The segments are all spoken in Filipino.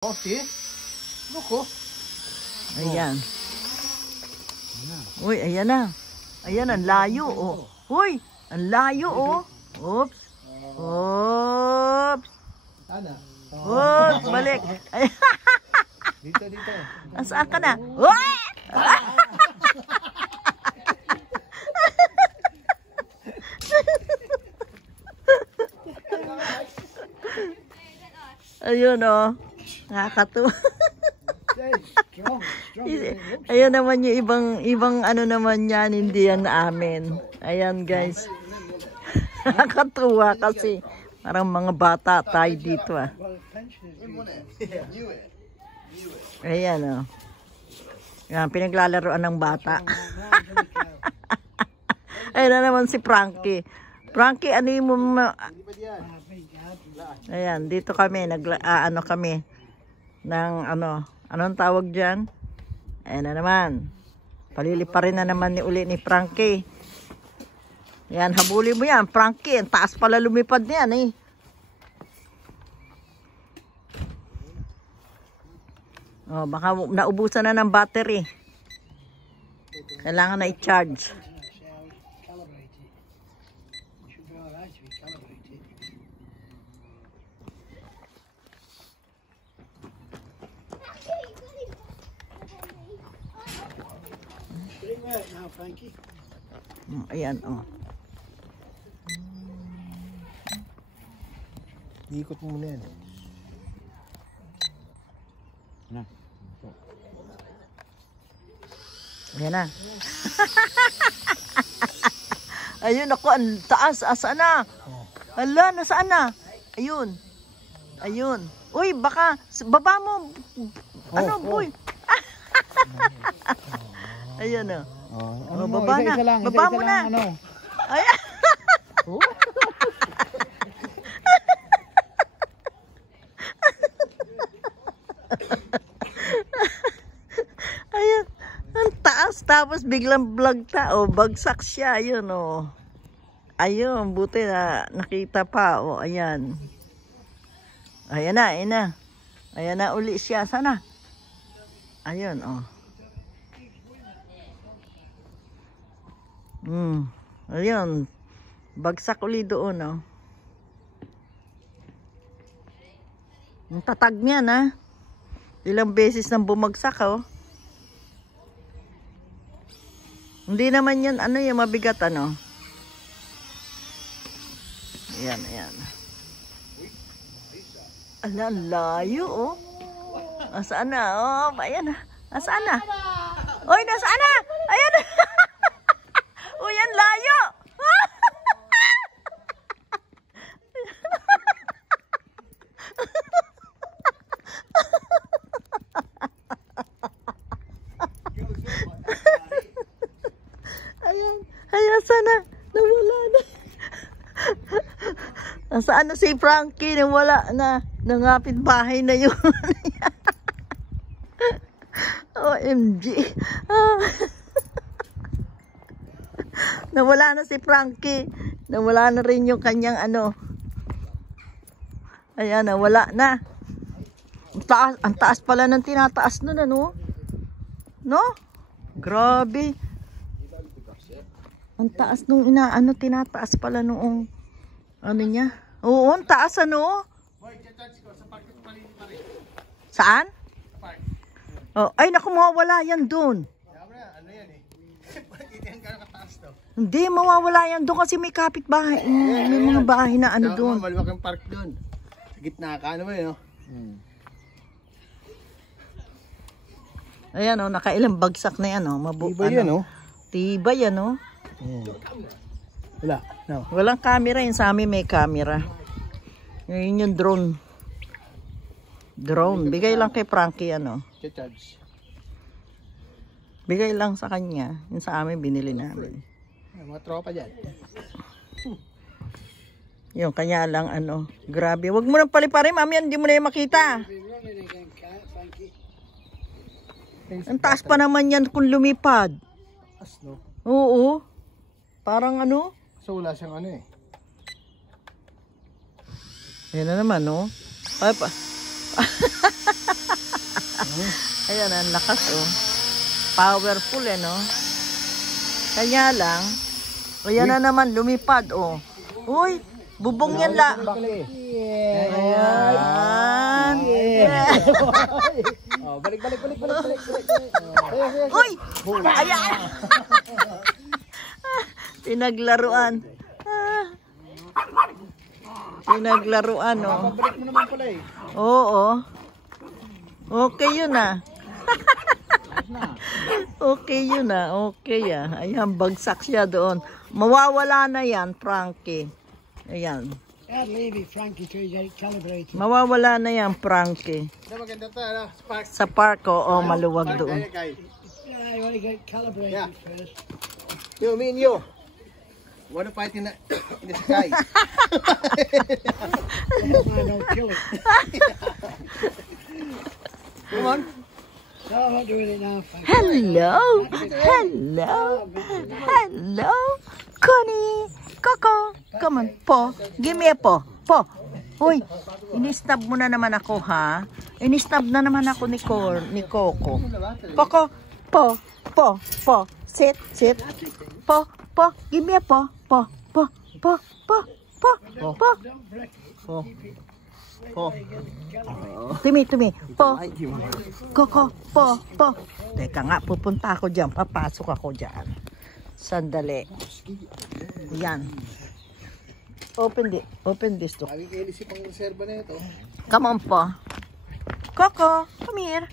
Oh, see? Look, oh. Ayan. Uy, ayan na. Ayan, ang layo, oh. Uy, ang layo, oh. Oops. Oops. Sana. Oops, balik. Ay, Dito, dito. nasaan ka na? Uy! Ayun, oh. Nakakatuwa. Strong. Ayan naman yung ibang ano naman yan, hindi yan amin. Ayan guys. Nakakatuwa kasi parang mga bata tayo dito ah. Ayan oh. Yan, pinaglalaroan ng bata. Ayan na naman si Frankie. Frankie, ano yung ayan, dito kami, ano kami, ng ano, anong tawag dyan? Ayan na naman. Paliliparin na naman ni Frankie. Yan, habulin mo yan, Frankie. Ang taas pala lumipad niyan eh. Oh, baka naubusan na ng battery. Kailangan na i-charge. Ayan, oh. Ikot mo muna yan. Na. Ayan na. Ayun ako, ang taas. Asaan na? Hala, nasaan na? Ayun. Ayun. Uy, baka, baba mo. Ano, boy? Ayun, oh. Ano baba na. Baba mo na. Ano? Ay. Ayun. Ang taas. Tapos biglang blagta. O, bagsak siya. Ayun, o. Ayun. Buti na nakita pa. O, ayan. Ayan na, ayan na. Ayan na uli siya. Sana? Ayun, o. Ayun. Bagsak uli doon, oh. Ang tatag niyan, ha. Ilang beses nang bumagsak, oh. Hindi naman yan, ano yung mabigat, ano. Ayan, ayan. Ala, layo, oh. Nasaan na, oh. Ayan, nasaan na. Oy, nasaan na. Ayan. Uy, ang layo! Ayan, ayan, sana nawala na. Nasaan na si Frankie? Nawala na. Nangapit bahay na yun. OMG. Nawala na si Frankie. Nawala na rin yung kanyang ano. Ayan, nawala na. Ang taas pala ng tinataas nun, ano? No? Grabe. Ang taas nung inaano, tinataas pala noong ano niya. Oo, ang taas ano? Saan? Oh, ay, naku, mawawala yan dun. Hindi, mawawala yan doon kasi may kapitbahay. May mga bahay na ano doon. Malaking park doon. Sa gitna ka, ano ba yun? Ayan, oh, nakailang bagsak na yan. Oh. Tibay yan, oh. Tibay yan, oh. Wala, no. Walang camera yun. Sa amin may camera. Yun yung drone. Drone. Bigay lang kay Frankie, ano. Charge. Bigay lang sa kanya. Yung sa amin binili namin. Mga tropa dyan. Yung kanya lang ano. Grabe. Wag mo nang paliparin, mami. Hindi mo na yung makita. Ang taas pa naman yan kung lumipad. Asno. Oo. Parang ano. So wala siyang ano eh. Yan na naman, no? Ay, Ayan, ang lakas oh. Powerful eh, no? Kanya lang, ayan na naman, lumipad oh. Uy, bubong yan la. Ayan. Balik. Uy! Ayan! Pinaglaruan. Pinaglaruan, oh. Balik mo naman pala eh. Oo. Okay yun ah. Okay yun ah. Okay ah. Ayan, bagsak siya doon. Mawawala na yan, Frankie. Ayan. I'd leave it, Frankie, till you get it calibrated. Mawawala na yan, Frankie. Maganda to, ano? Spark. Sa park, oo, maluwag doon. Yeah, you want to get it calibrated first. You, me and you. Wanna fight in the sky? Don't kill it. Come on. No, I'm not doing it now, Frankie. Hello! Hello! Hello! Connie! Coco! Come on, po. Give me a po. Po. Uy, inistab mo na naman ako, ha? Inistab na naman ako ni Coco. Coco, po. Po. Po. Sit. Po. Po. Give me a po. Po. Po. Po. Po. Po. Po. Oh. Oh. Tumi. Po. Coco. Po. Po. Teka nga, pupunta ako dyan. Papasok ako dyan. Sandali. Yan. Open this door. Lagi kayo isip ang reserva na ito. Come on, po. Coco, come here.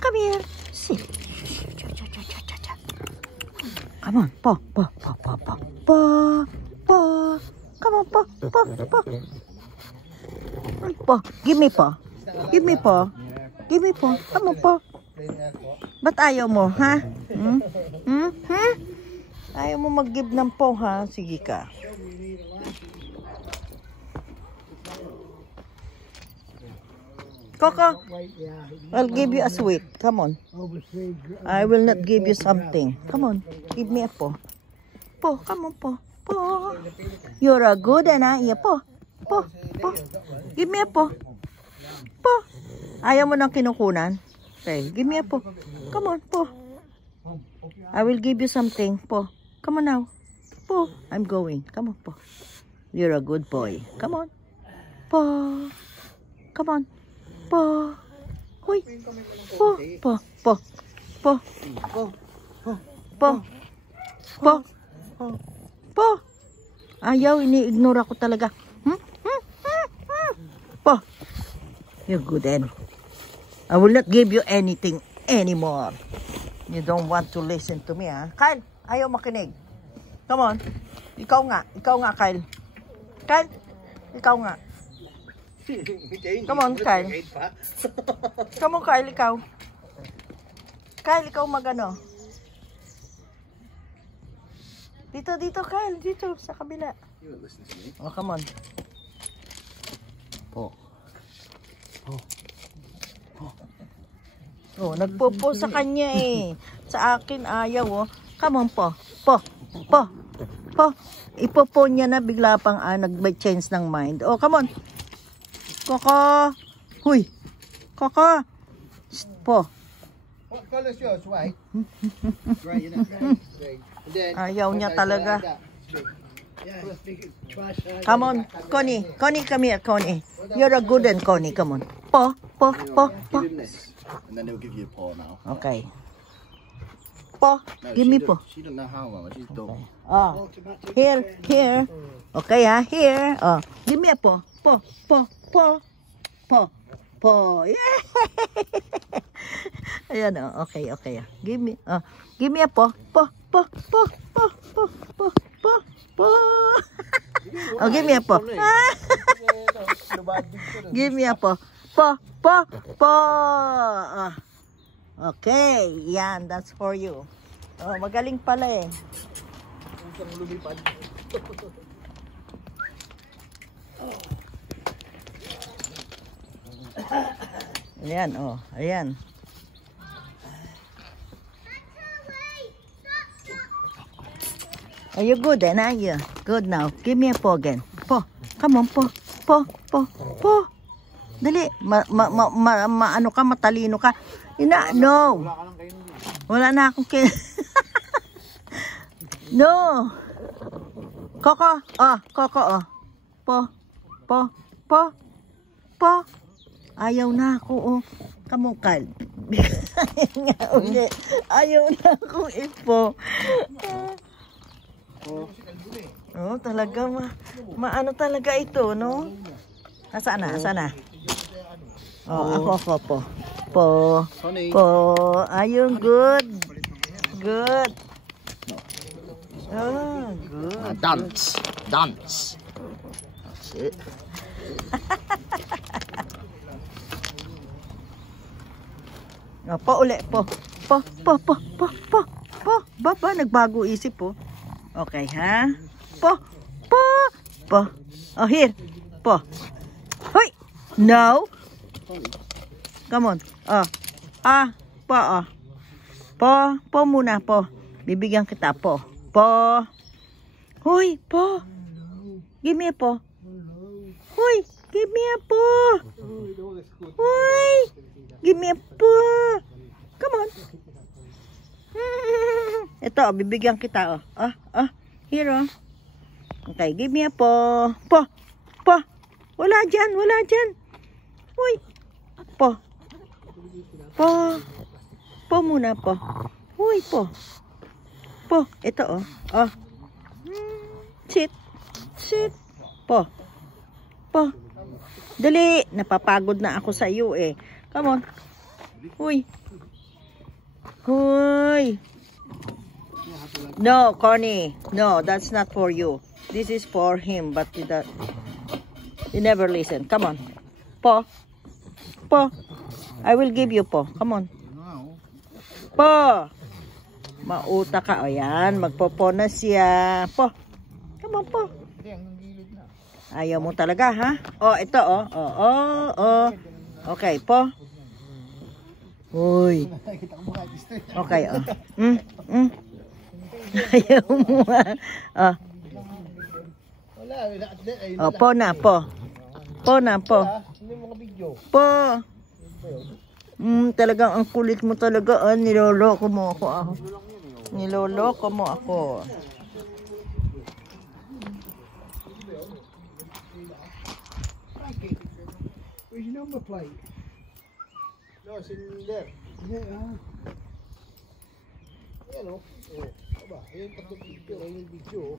Come here. Sit. Come on, po. Come on, po. Po. Give me, po. Come on, po. Ba't ayaw mo, ha? Ayaw mo mag-give ng po, ha? Sige ka. Coco, I'll give you a sweet. Come on. I will not give you something. Come on, give me a po. Po, come on, po. Po. You're a good one, ha? Yeah, po. Po. Give me a po. Po. Ayaw mo nang kinukunan? Okay, give me a po. Come on, po. I will give you something, po. Come on now. Po. I'm going. Come on, po. You're a good boy. Come on. Po. Come on. Po. Hoy. Po. Po. Ayaw, ini-ignore ako talaga. Po. You're good, Ed. I will not give you anything anymore. You don't want to listen to me, ha? Kyle, ayaw makinig. Come on. Ikaw nga, Kyle. Kyle, ikaw nga. Come on, Kyle. Come on, Kyle, ikaw. Kyle, ikaw magano. Dito, Kyle. Dito, sa kabila. Oh, come on. Po. Oh, nagpo-po sa kanya eh. Sa akin ayaw, oh. Come on, po. Ipopo niya na bigla pang nag-change ng mind. Oh, come on. Coco. Huy. Coco. Po. What color is yours? White? Right, you know. Ayaw niya talaga. Yeah, big, twice size. Come on. Connie, come here, Connie. You're a good one, Connie. Come on. Po. Give him this, and then he'll give you a paw now. Okay. Po. No, Give me po. She don't know how well. She's dumb. Oh. Here. Okay, here. Oh. Give me a po. Po. Yeah. Ayan, oh. Okay. Give me a po. Po. Oh, give me a po. Give me a po. Po. Okay, yan, that's for you. Oh, magaling pala eh. Ayan, oh, ayan. Are you good then, are you? Good now. Give me a paw again. Paw. Come on, paw. Dali. Ano ka, matalino ka. No. Wala na akong No. Coco. Coco, Po. Ayaw na ako, Kamukal. Ayaw na ako, ipo. Talaga, maano talaga ito, no? Nasaan na? Ako, Po. Ayun, good. Good. Good. Dance. Shit. Po ulit, po. Baba, nagbago isip po. Okay, ha? Po. Here. Po. Hoy! No! Come on. Po muna, po. Bibigyan kita, po. Hoy, po. Give me a po. Hoy, give me a po. Hoy, give me a po. Come on. Ito, bibigyan kita, Here, Okay, give me a po. Po. Wala dyan. Hoy. Po muna, po. Hoy, po. Ito, Sit. Po. Dali. Napapagod na ako sa iyo, Come on. Hoy. No, Connie. No, that's not for you. This is for him, but you never listen. Come on. Po. I will give you po. Come on. Po. Mauta ka. O yan. Magpopo na siya. Po. Come on, po. Ayaw mo talaga, ha? Ito, Okay, po. Uy. Okay, Ayaw mo, po na, po. Talagang ang kulit mo talaga, niloloko mo ako, Where's your number plate? No, it's in there. Yeah. Yan o. Aba, ayun pag-video.